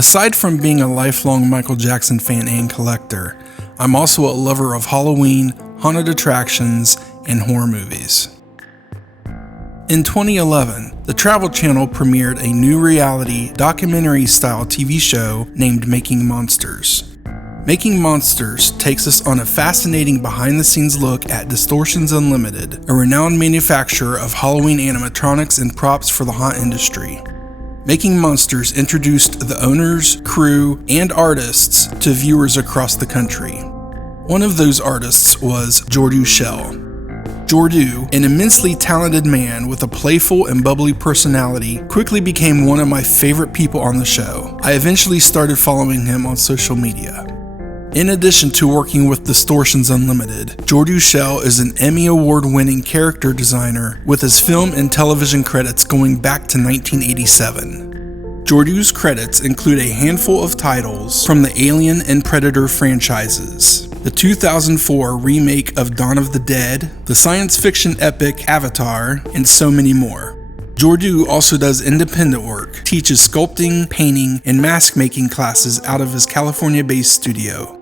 Aside from being a lifelong Michael Jackson fan and collector, I'm also a lover of Halloween, haunted attractions, and horror movies. In 2011, the Travel Channel premiered a new reality documentary-style TV show named Making Monsters. Making Monsters takes us on a fascinating behind-the-scenes look at Distortions Unlimited, a renowned manufacturer of Halloween animatronics and props for the haunt industry. Making Monsters introduced the owners, crew, and artists to viewers across the country. One of those artists was Jordu Schell. Jordu, an immensely talented man with a playful and bubbly personality, quickly became one of my favorite people on the show. I eventually started following him on social media. In addition to working with Distortions Unlimited, Jordu Schell is an Emmy Award-winning character designer with his film and television credits going back to 1987. Jordu's credits include a handful of titles from the Alien and Predator franchises, the 2004 remake of Dawn of the Dead, the science fiction epic Avatar, and so many more. Jordu also does independent work, teaches sculpting, painting, and mask making classes out of his California-based studio.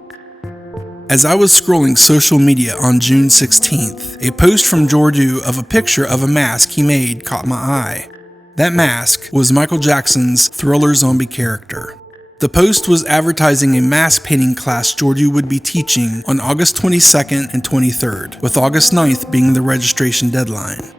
As I was scrolling social media on June 16th, a post from Jordu of a picture of a mask he made caught my eye. That mask was Michael Jackson's Thriller zombie character. The post was advertising a mask painting class Jordu would be teaching on August 22nd and 23rd, with August 9th being the registration deadline.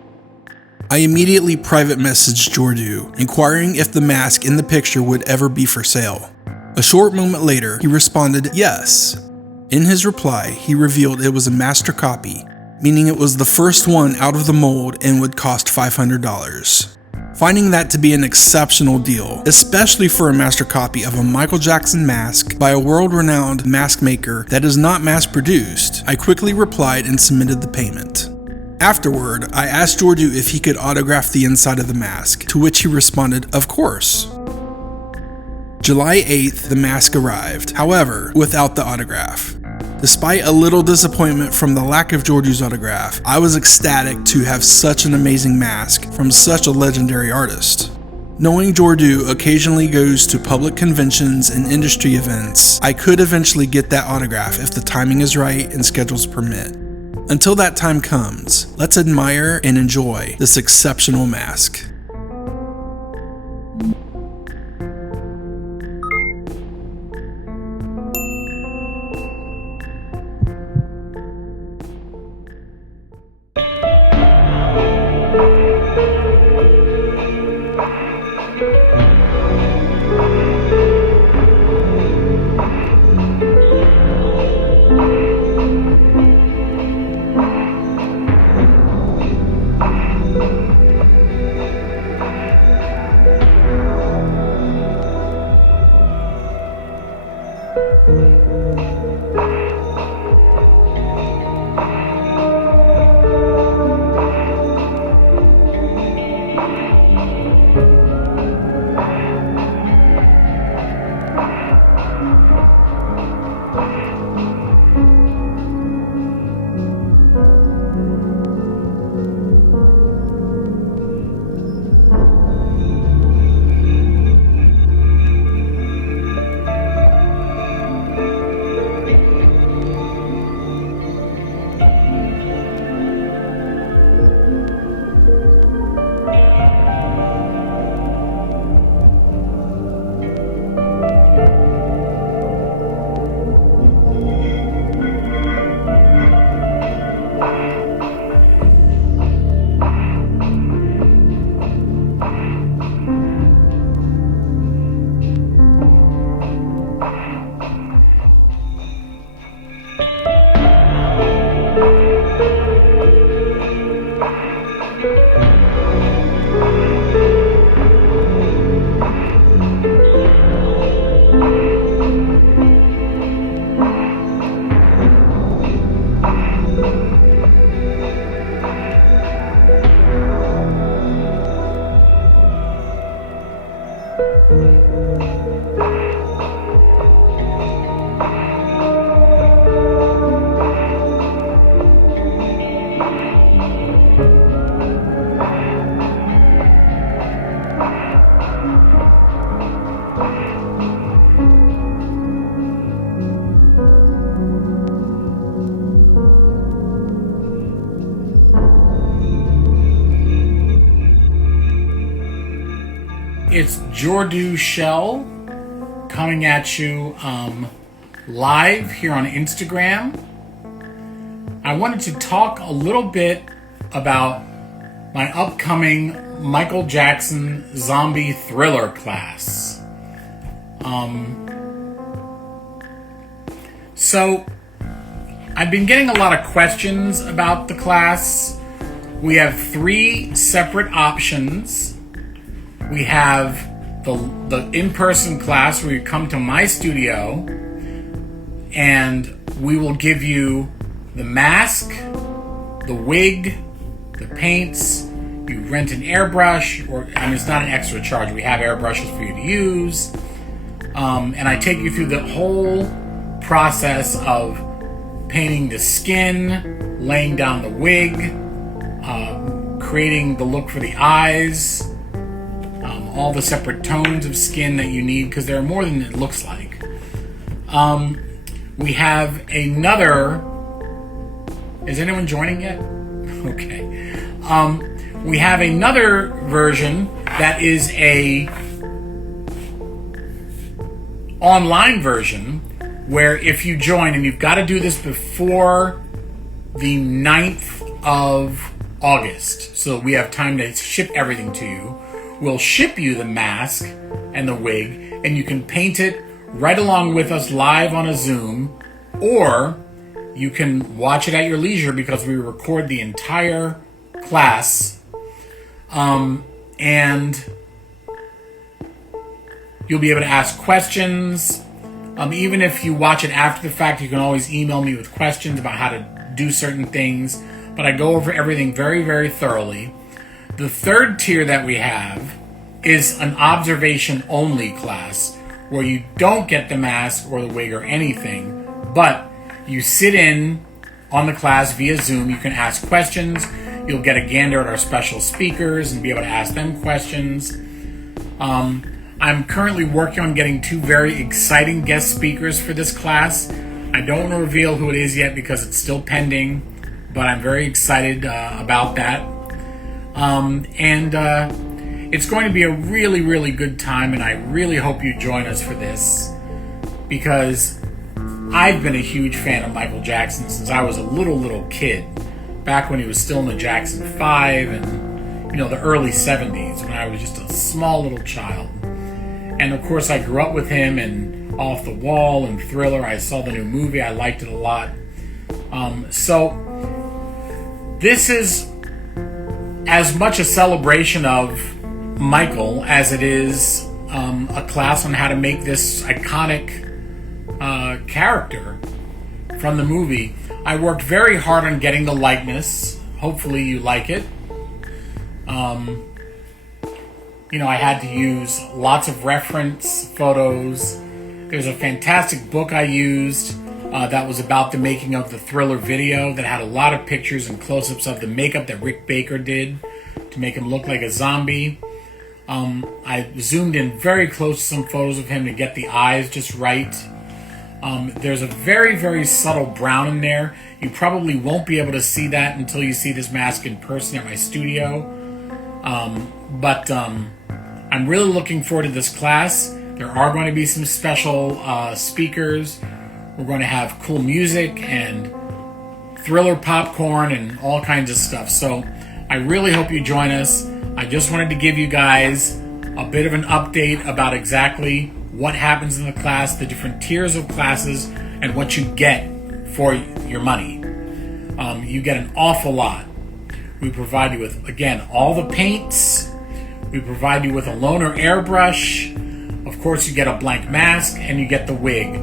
I immediately private messaged Jordu, inquiring if the mask in the picture would ever be for sale. A short moment later, he responded yes. In his reply, he revealed it was a master copy, meaning it was the first one out of the mold and would cost $500. Finding that to be an exceptional deal, especially for a master copy of a Michael Jackson mask by a world-renowned mask maker that is not mass-produced, I quickly replied and submitted the payment. Afterward, I asked Jordu if he could autograph the inside of the mask, to which he responded, of course. July 8th, the mask arrived, however, without the autograph. Despite a little disappointment from the lack of Jordu's autograph, I was ecstatic to have such an amazing mask from such a legendary artist. Knowing Jordu occasionally goes to public conventions and industry events, I could eventually get that autograph if the timing is right and schedules permit. Until that time comes, let's admire and enjoy this exceptional mask. it's Jordu Schell coming at you live here on Instagram. I wanted to talk a little bit about my upcoming Michael Jackson zombie thriller class. So I've been getting a lot of questions about the class. We have 3 separate options. We have the in-person class where you come to my studio and we will give you the mask, the wig, the paints. You rent an airbrush, it's not an extra charge. We have airbrushes for you to use. And I take you through the whole process of painting the skin, laying down the wig, creating the look for the eyes, all the separate tones of skin that you need, because there are more than it looks like. We have another... Is anyone joining yet? Okay. We have another version that is a online version where if you join, and you've got to do this before the 9th of August, so we have time to ship everything to you. We'll ship you the mask and the wig, and you can paint it right along with us live on a Zoom, or you can watch it at your leisure because we record the entire class, and you'll be able to ask questions. Even if you watch it after the fact, you can always email me with questions about how to do certain things, but I go over everything very, very thoroughly. The third tier that we have is an observation-only class where you don't get the mask or the wig or anything, but you sit in on the class via Zoom. You can ask questions. You'll get a gander at our special speakers and be able to ask them questions. I'm currently working on getting 2 very exciting guest speakers for this class. I don't want to reveal who it is yet because it's still pending, but I'm very excited about that. It's going to be a really, really good time, and I really hope you join us for this, because I've been a huge fan of Michael Jackson since I was a little kid, back when he was still in the Jackson 5 and, the early 70s, when I was just a small little child. And of course I grew up with him and Off the Wall and Thriller. I saw the new movie. I liked it a lot. So this is as much a celebration of Michael as it is a class on how to make this iconic character from the movie. I worked very hard on getting the likeness. Hopefully you like it. I had to use lots of reference photos. There's a fantastic book I used that was about the making of the Thriller video that had a lot of pictures and close-ups of the makeup that Rick Baker did to make him look like a zombie. I zoomed in very close to some photos of him to get the eyes just right. There's a very, very subtle brown in there. You probably won't be able to see that until you see this mask in person at my studio. But I'm really looking forward to this class. There are going to be some special speakers. We're going to have cool music and Thriller popcorn and all kinds of stuff. So I really hope you join us. I just wanted to give you guys a bit of an update about exactly what happens in the class, the different tiers of classes, and what you get for your money. You get an awful lot. We provide you with, again, all the paints. We provide you with a loaner airbrush. Of course, you get a blank mask, and you get the wig.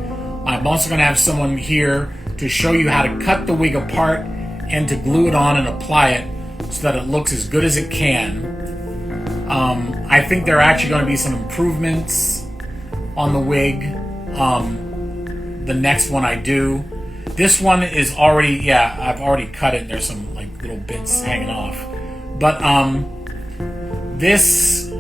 I'm also going to have someone here to show you how to cut the wig apart and to glue it on and apply it so that it looks as good as it can. I think there are actually going to be some improvements on the wig. The next one I do. This one is already, I've already cut it. There's some like little bits hanging off. But this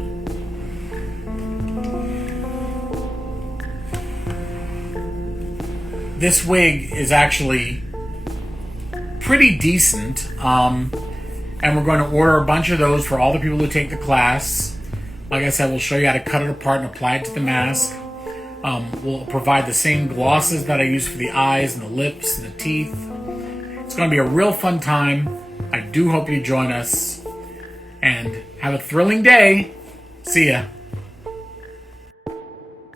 wig is actually pretty decent. And we're going to order a bunch of those for all the people who take the class. Like I said, we'll show you how to cut it apart and apply it to the mask. We'll provide the same glosses that I use for the eyes and the lips and the teeth. It's going to be a real fun time. I do hope you join us. And have a thrilling day. See ya.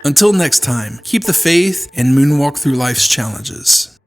Until next time, keep the faith and moonwalk through life's challenges.